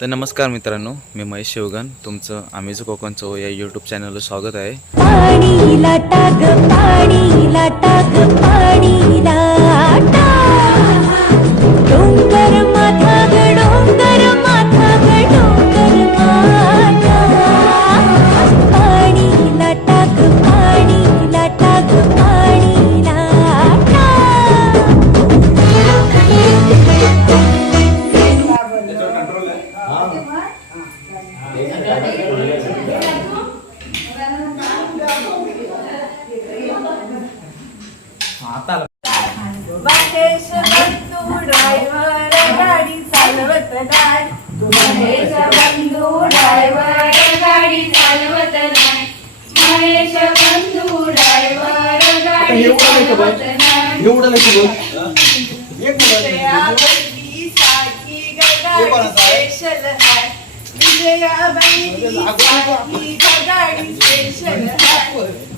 तर नमस्कार मित्रांनो मी महेश शिवगन तुमचं आम्ही जो कोकणचो या यूट्यूब चॅनलला स्वागत आहे. पाणी म्हाताला महेश बंधू ड्रायव्हर गाडी चालवत नाही महेश बंधू ड्रायव्हर गाडी चालवत नाही महेश बंधू ड्रायव्हर गाडी चालवत नाही एवढं लक्ष बोल एक विजया बहिणी गाडी स्पेशल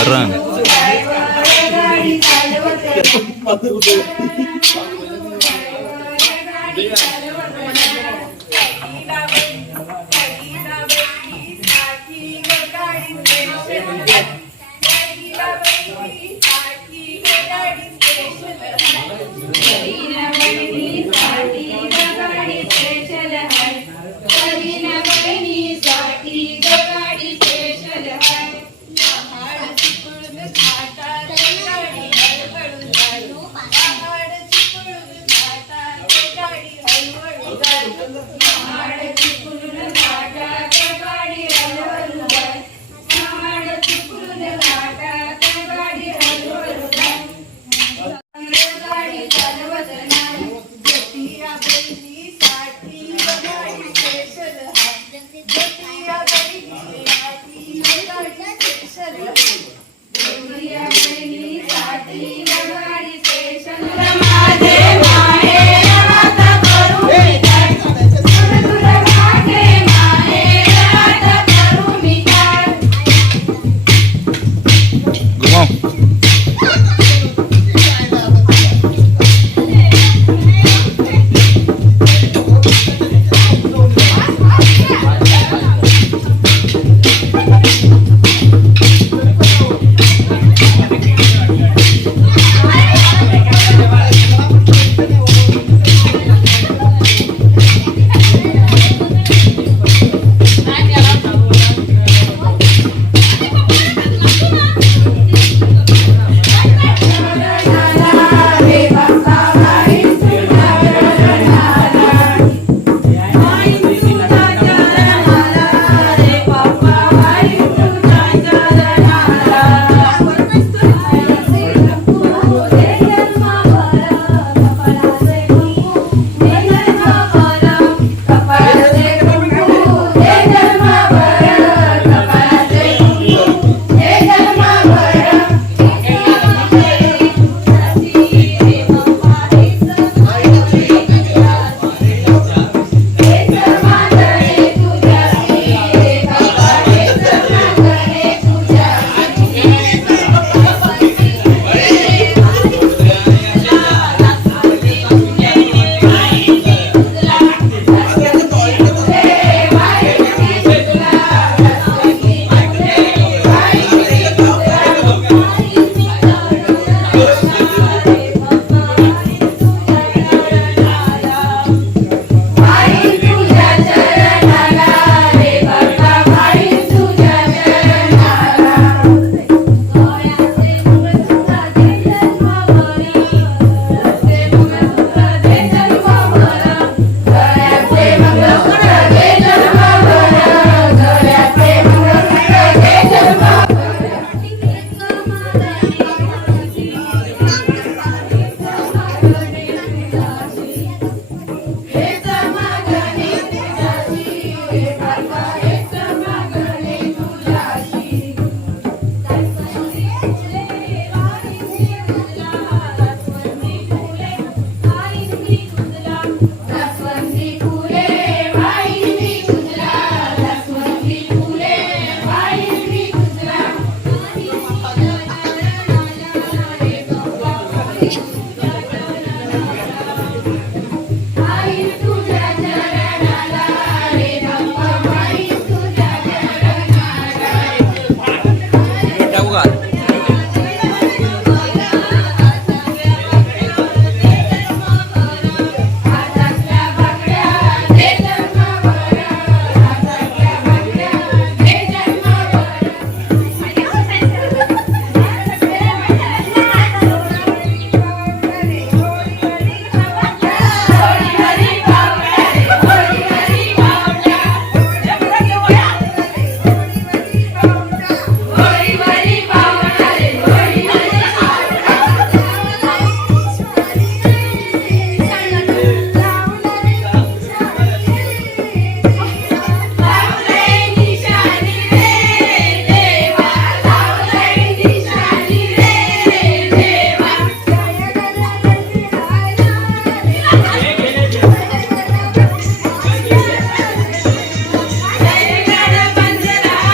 வர்றாங்க Thank you. Gracias.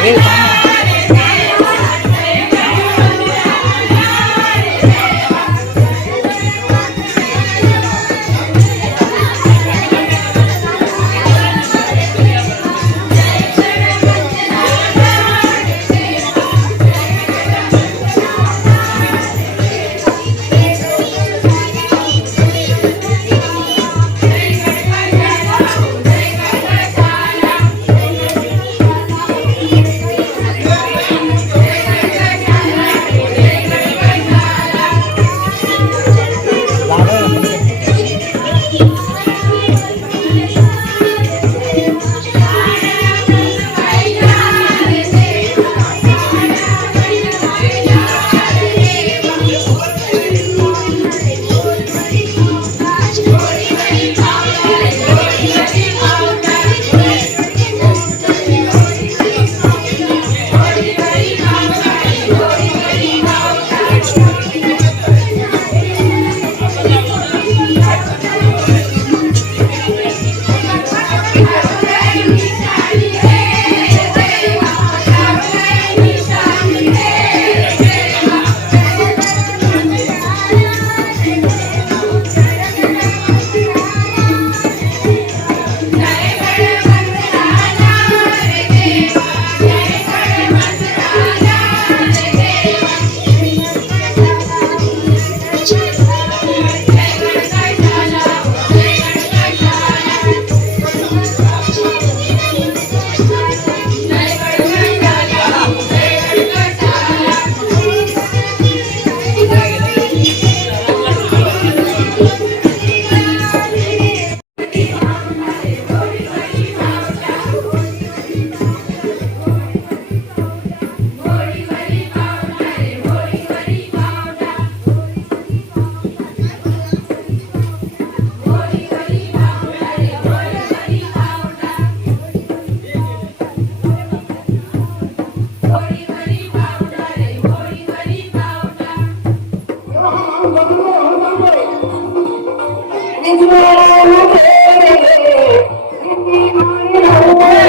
Yeah.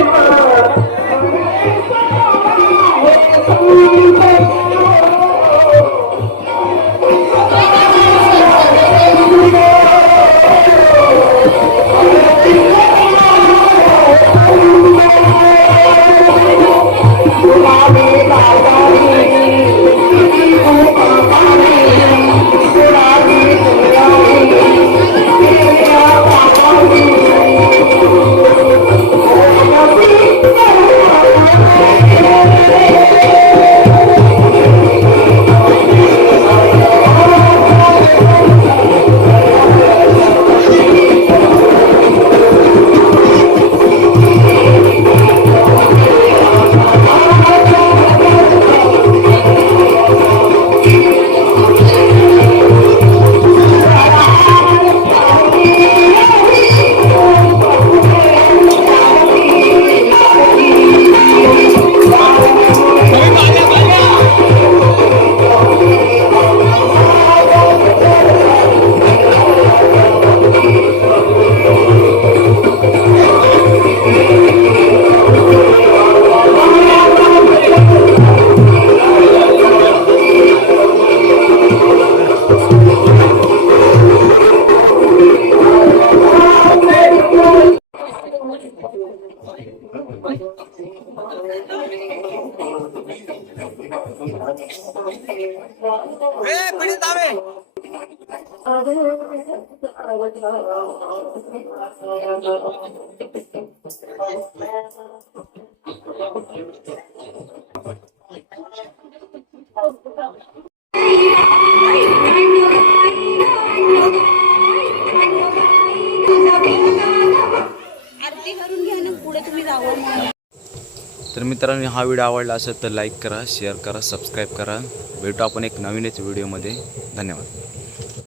paper! 왜? 그린 다음에. मित्रांनो हा व्हिडिओ आवडला असेल तर लाईक करा शेअर करा सबस्क्राईब करा. भेटू आपण एक नवीनच व्हिडिओमध्ये. धन्यवाद.